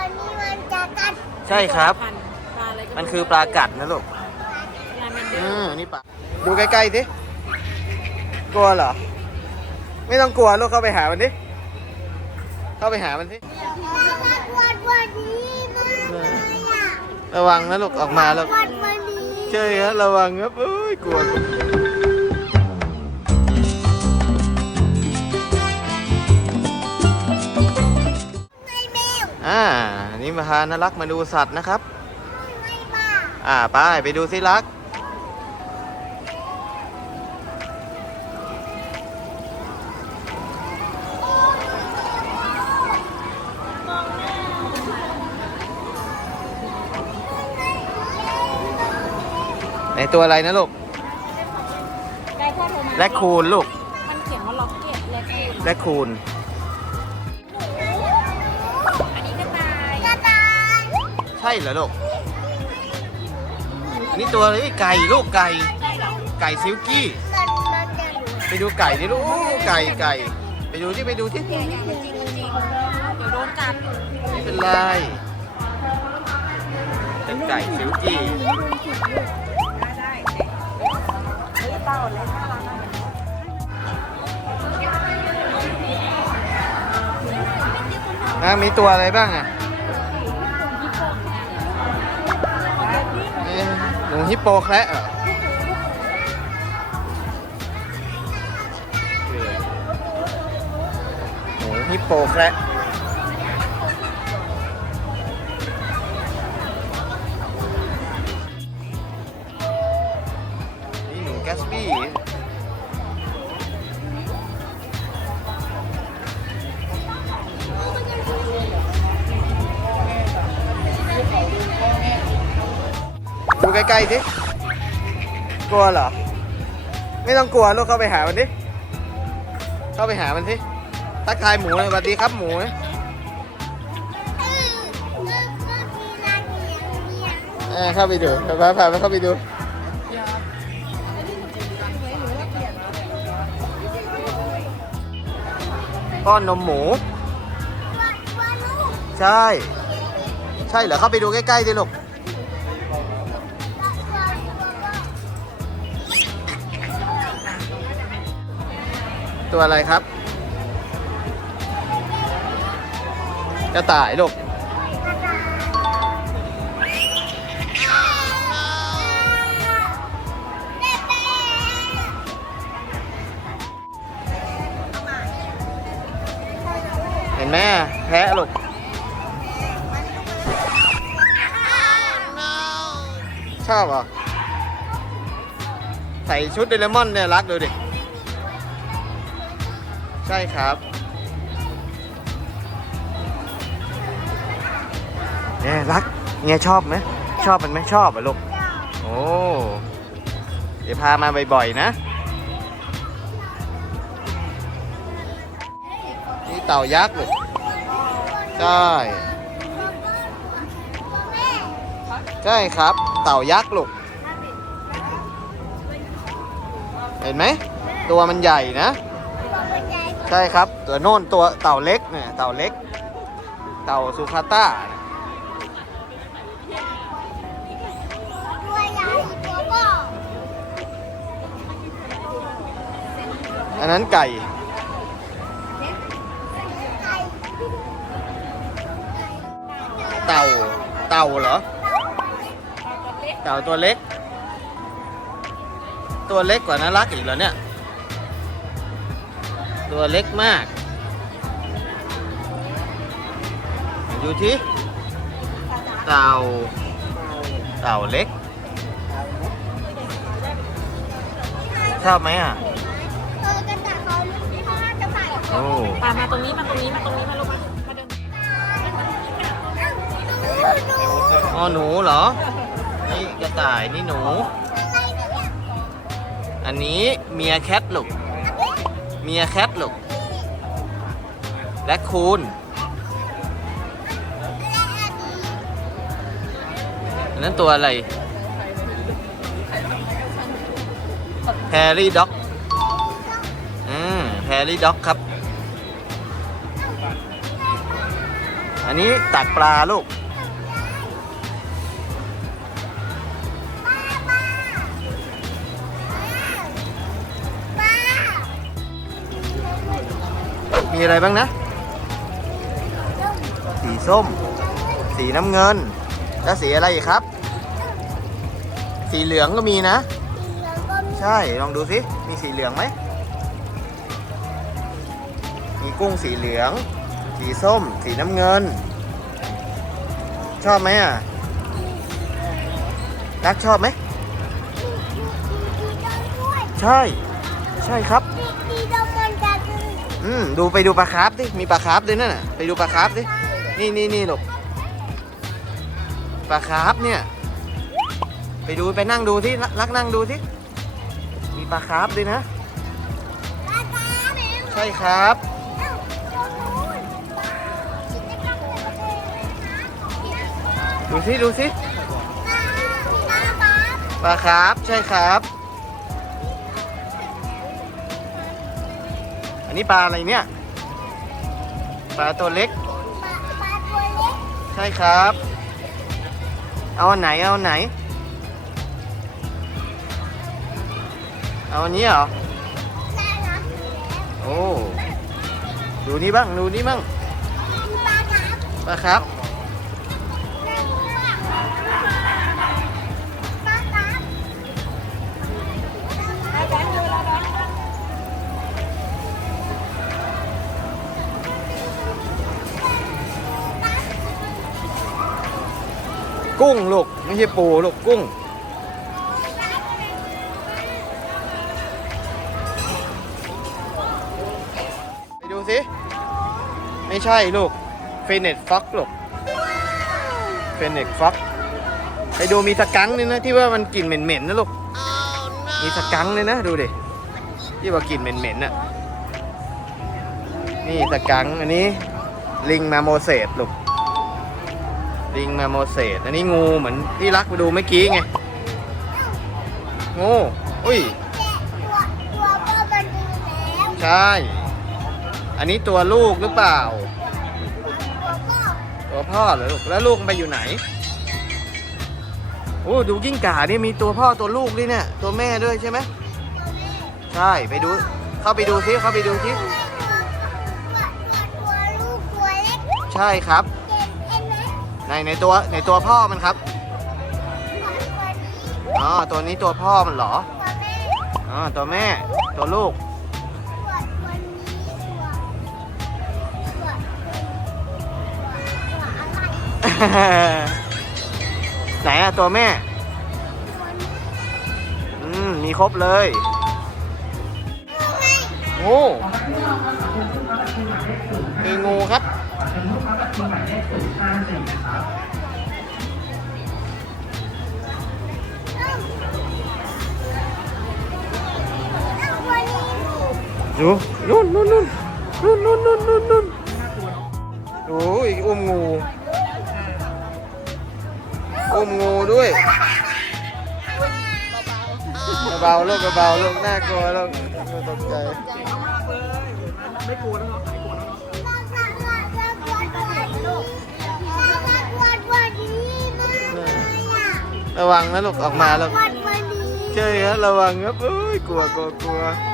ตัวนี้มันจะกัดใช่ครับพันธุ์ปลาอะไรก็มันคือปลากัดนะลูก ปลาเมนเดออืร์มนี่ปลาดูใกล้ๆสิกลัวเหรอ ไม่ต้องกลัวลูกเข้าไปหามันดิเข้าไปหามันสิน่ารักวันวันนี้มากเลยอะระวังนะลูกออกมาแล้ววันวันนี้ใช่ครับระวังครับเอ้ยกลัว อ่า นี่มาพานารักมาดูสัตว์นะครับไงบ้าอ่า ไป ไปดูสิรัก ในตัวอะไรนะลูกได้พ่อโทรมาแลคคูนลูก มันเขียนว่าล็อกเก็ตแลคคูน แลคคูนอัน ใช่เหรอลูกนี่ตัวอะไรไก่ลูกไก่ ไก่ซิลกี้ ไปดูไก่ดิลูกอู้ไก่ไก่ ไปดูที่ไปดูที่จริงจริงเดี๋ยวโดนกัดไม่เป็นไรเป็นไก่ซิลกี้ได้เฮ้ยเต่าเลยน่ารักอะอะมีตัวอะไรบ้างอะ ฮิปโปแคระเหรอหนูฮิปโปแคระ ใกล้ๆสิกลัวเหรอ ไม่ต้องกลัวลูกเข้าไปหามันดิเข้าไปหามันสิทักทายหมูเลยสวัสดีครับหมูเอเออเออมีร้าเข้าไปดูพาพาพาไปเข้าไปดูป้อนนมหมู ใช่ ใช่เหรอเข้าไปดูใกล้ๆดิลูก ตัวอะไรครับ กระต่ายลูกเห็นไหมแพะลูกชอบเหรอใส่ชุดเดเรมอนเนี่ยรักดูดิ ใช่ครับเนี่ยรักเนี่ยชอบไหมชอบมันไหมชอบอะลูกโอ้เดี๋ยวพามาบ่อยๆนะ นี่เต่ายักษ์ลูกใช่ใช่ครับ เต่ายักษ์ลูกเห็นไหม ตัวมันใหญ่นะ ใช่ครับตัวโน่นตัวเต่าเล็กเนี่ยเต่าเล็ก เต่าสุคาต้าอันนั้นไก่ เต่า เต่าเหรอ เต่าตัวเล็ก ตัวเล็กกว่าน่ารักอีกเหรอเนี่ย ตัวเล็กมากดูที่เต่าเต่าเล็กชอบไหมอะเออกระต่ายเขาที่เขากระต่ายเขาโอ้ปลามาตรงนี้มาตรงนี้มาตรงนี้มาลงมามาเดินอ๋อหนูเหรอ นี่กระต่ายนี่หนู อันนี้เมียแคทลูก เมียแคทลูกและคูนอันนั้นตัวอะไร แฮร์รี่ด็อก อืม แฮร์รี่ด็อกครับ อันนี้ตักปลาลูก มีอะไรบ้างนะ สีส้ม สีน้ำเงิน แล้วสีอะไรอีกครับ สีเหลืองก็มีนะแล้วก็มีใช่ ลองดูสิ มีสีเหลืองไหม มีกุ้งสีเหลือง สีส้ม สีน้ำเงิน ชอบไหมอะ รักชอบไหมดีดำด้วยใช่ ใช่ครับ อืมดูไปดูปลาคาร์ฟดิมีปลาคาร์ฟด้วยนั่นน่ะไปดูปลาคาร์ฟดินี่นี่นี่หลูกปลาคาร์ฟเนี่ย ไปดูไปนั่งดูที่รักนั่งดูที่มีปลาคาร์ฟด้วยนะ ใช่ครับดูสิดูสิปลาคร์ฟใช่ครับ อันนี้ปลาอะไรเนี่ย ปลาตัวเล็กป้าป้าตัวเล็กใช่ครับ เอาอันไหน เอาอันไหน เอาอันนี้เหรอ น่ารักโอ้ ดูนี่บ้าง ดูนี่บ้างป้าครับปลาครับ กุ้งลูกไม่ใช่ปูลูกกุ้ง ไปดูสิ ไม่ใช่ลูกเฟเนตฟ็อกลูกเฟเนตฟ็อกไปดูมีสกังนี่นะที่ว่ามันกลิ่นเหม็นๆนะลูกมีสกังเลยนะดูดิที่ว่ากลิ่นเหม็นๆน่ะนี่สกังอันนี้ลิงมาโมเสสลูก ลิงมาโมเสสอันนี้งูเหมือนที่รักไปดูเมื่อกี้ไงงูอุ้ยตัวตัวก็มันดีแล้วใช่ อันนี้ตัวลูกหรือเปล่า ตัวก็ตัวพ่อเหรอลูกแล้วลูกมันไปอยู่ไหนโอ้ดูกิ้งก่านี่มีตัวพ่อตัวลูกด้วยเนี่ยตัวแม่ด้วยใช่ไหมใช่ไปดู เข้าไปดูซิเข้าไปดูซิตัวตัวลูกตัวเล็กใช่ครับ ในในตัวในตัวพ่อมันครับ อ๋อ ตัวนี้ตัวพ่อมันเหรอ อ๋อ ตัวแม่ ตัวลูกตัวตัวนี้ตัวตัวตัวอะไรไหนอะตัวแม่ ตัวนี้อืมมีครบเลยไม่งูคืองูครับตัวนี้ดูนู่นนู่นนู่นนู่นนู่นนู่นนู่นนู่นโอ้ยอุ้มงูอุ้มงูด้วยเบาๆลูกเบาๆลูกน่ากลัวลูกตกใจไม่กลัวแล้วเนาะไม่ ระวังนะลูกออกมาลูกวันวันนี้ เจอครับระวังครับเอ้ยกลัวกลัวกลัวเ